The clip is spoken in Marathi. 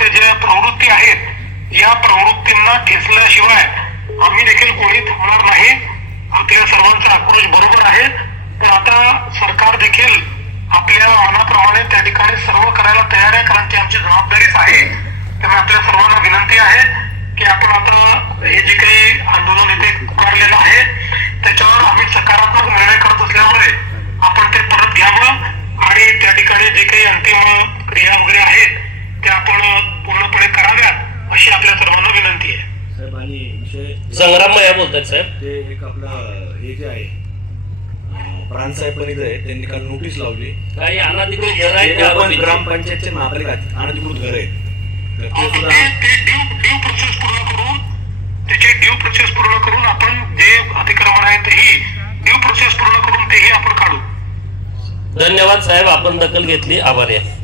करण्याचे ज्या प्रवृत्ती आहेत या प्रवृत्तींना ठेचल्याशिवाय आम्ही देखील कोणी थांबणार नाही. आपल्या सर्वांचा आक्रोश बरोबर आहे. तर आता सरकार देखील आपल्या मनाप्रमाणे त्या ठिकाणी सर्व करायला तयार आहे, कारण ती आमची जबाबदारीच आहे. त्यामुळे आपल्या सर्वांना विनंती आहे की आपण आता हे जे काही आंदोलन इथे पुकारलेलं आहे त्याच्यावर आम्ही सकारात्मक निर्णय करत असल्यामुळे आपण ते परत घ्यावं आणि त्या ठिकाणी जे काही अंतिम क्रिया वगैरे आहेत त्या आपण पूर्णपणे कराव्यात अशी आपल्या सर्वांना विनंती आहे. साहेब आणि विषय संग्राम या बोलतात साहेब, ते एक आपलं हे जे आहे प्राण साहेब पण इथे आहे, त्यांनी काल नोटीस लावली काही अनाधिकृत घर आहे ते आपण ग्रामपंचायतचे महापालिका अनधिकृत घर आहेत तर ते सुद्धा ड्यू प्रोसेस पूर्ण करून त्याची ड्यू प्रोसेस पूर्ण करून आपण जे अतिक्रमण आहे तेही ड्यू प्रोसेस पूर्ण करून तेही आपण काढू. धन्यवाद साहेब, आपण दखल घेतली, आभारी आहे.